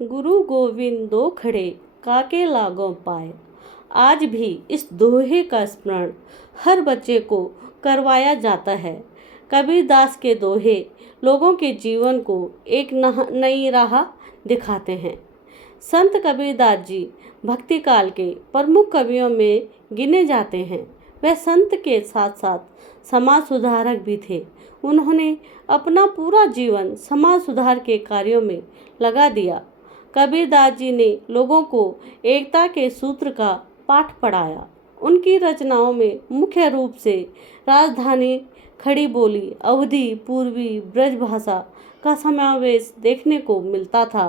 गुरु गोविंद दो खड़े काके लागों पाए। आज भी इस दोहे का स्मरण हर बच्चे को करवाया जाता है। कबीरदास के दोहे लोगों के जीवन को एक नई राह दिखाते हैं। संत कबीरदास जी भक्ति काल के प्रमुख कवियों में गिने जाते हैं। वह संत के साथ साथ समाज सुधारक भी थे। उन्होंने अपना पूरा जीवन समाज सुधार के कार्यों में लगा दिया। कबीरदास जी ने लोगों को एकता के सूत्र का पाठ पढ़ाया। उनकी रचनाओं में मुख्य रूप से राजधानी, खड़ी बोली, अवधी, पूर्वी, ब्रज भाषा का समावेश देखने को मिलता था।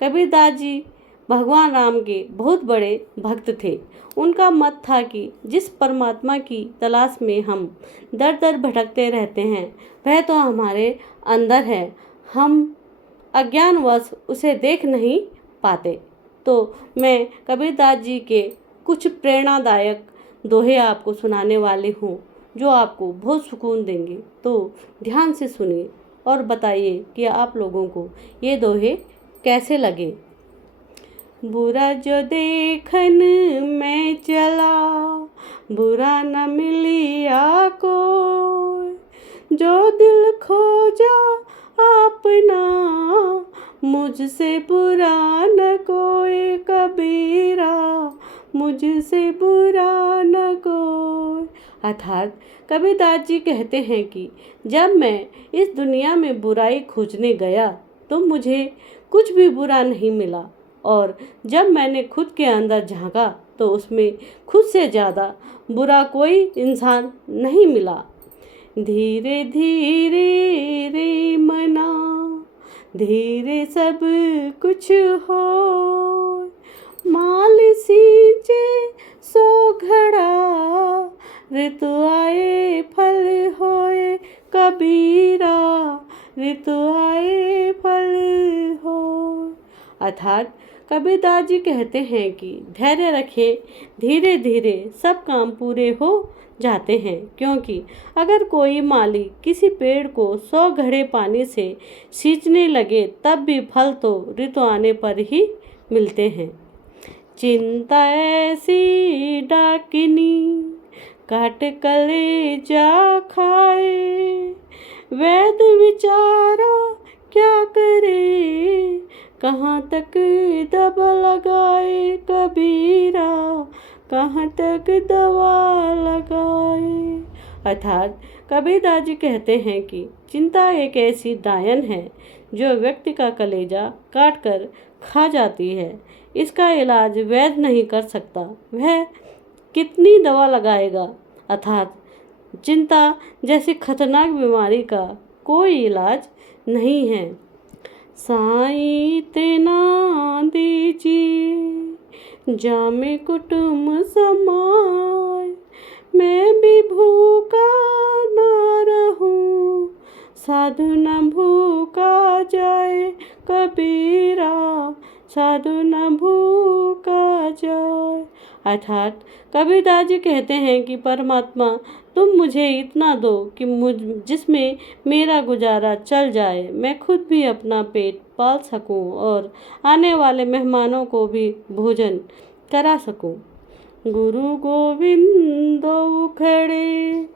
कबीरदास जी भगवान राम के बहुत बड़े भक्त थे। उनका मत था कि जिस परमात्मा की तलाश में हम दर दर भटकते रहते हैं, वह तो हमारे अंदर है, हम अज्ञानवश उसे देख नहीं पाते। तो मैं कबीरदास जी के कुछ प्रेरणादायक दोहे आपको सुनाने वाली हूँ, जो आपको बहुत सुकून देंगे। तो ध्यान से सुनिए और बताइए कि आप लोगों को ये दोहे कैसे लगे। बुरा जो देखन में चला, बुरा न मिलिया कोई, जो दिल खोजा अपना, मुझसे बुरा न कोई कबीरा, मुझसे बुरा न कोई। अर्थात कबीरदास जी कहते हैं कि जब मैं इस दुनिया में बुराई खोजने गया तो मुझे कुछ भी बुरा नहीं मिला, और जब मैंने खुद के अंदर झांका तो उसमें खुद से ज़्यादा बुरा कोई इंसान नहीं मिला। धीरे धीरे रे मना, धीरे सब कुछ हो, माल सींचे सो घड़ा, ऋतु आए फल होए कबीरा, ऋतु आए फल हो। अर्थात कबीरदास जी कहते हैं कि धैर्य रखें, धीरे धीरे सब काम पूरे हो जाते हैं। क्योंकि अगर कोई माली किसी पेड़ को 100 घड़े पानी से सींचने लगे, तब भी फल तो ऋतु आने पर ही मिलते हैं। चिंता ऐसी डाकिनी, काट कलेजा खाए, वैद विचारा क्या करे, कहाँ तक दवा लगाए कबीरा, कहाँ तक दवा लगाए। अर्थात कबीरदास जी कहते हैं कि चिंता एक ऐसी डायन है जो व्यक्ति का कलेजा काट कर खा जाती है। इसका इलाज वैद्य नहीं कर सकता, वह कितनी दवा लगाएगा। अर्थात चिंता जैसी खतरनाक बीमारी का कोई इलाज नहीं है। साईं इतना दीजिए, जामे कुटुम्ब समाए, मैं भी भूखा ना रहूं, साधु न भूखा जाए कबीरा, साधु न भूखा जाए। अर्थात कबीरदास जी कहते हैं कि परमात्मा तुम मुझे इतना दो कि जिसमें मेरा गुजारा चल जाए, मैं खुद भी अपना पेट पाल सकूं और आने वाले मेहमानों को भी भोजन करा सकूं। गुरु गोविंद दो खड़े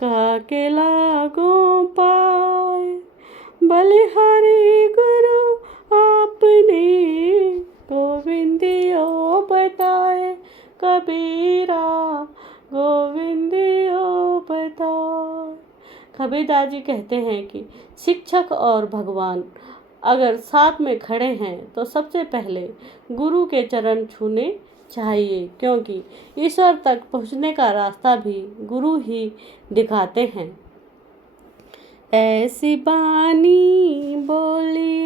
काके लागों पाए, बलिहारी गुरु आपने गोविंदियो बताए कबीरा, गोविंदियो बताए। कबीरदास जी कहते हैं कि शिक्षक और भगवान अगर साथ में खड़े हैं तो सबसे पहले गुरु के चरण छूने चाहिए, क्योंकि ईश्वर तक पहुँचने का रास्ता भी गुरु ही दिखाते हैं। ऐसी बानी बोली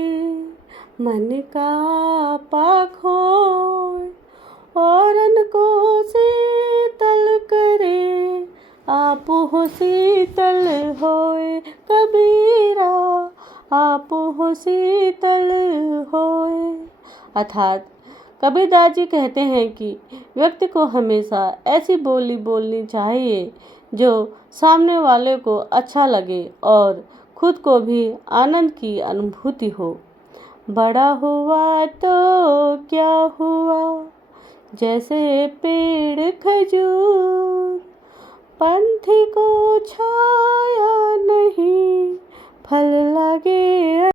मन का पाक हो, औरन को शीतल करे, आप हो शीतल होए कबीरा, आप हो शीतल होए। अर्थात कबीरदास जी कहते हैं कि व्यक्ति को हमेशा ऐसी बोली बोलनी चाहिए जो सामने वाले को अच्छा लगे और खुद को भी आनंद की अनुभूति हो। बड़ा हुआ तो क्या हुआ, जैसे पेड़ खजूर, पंछी को छा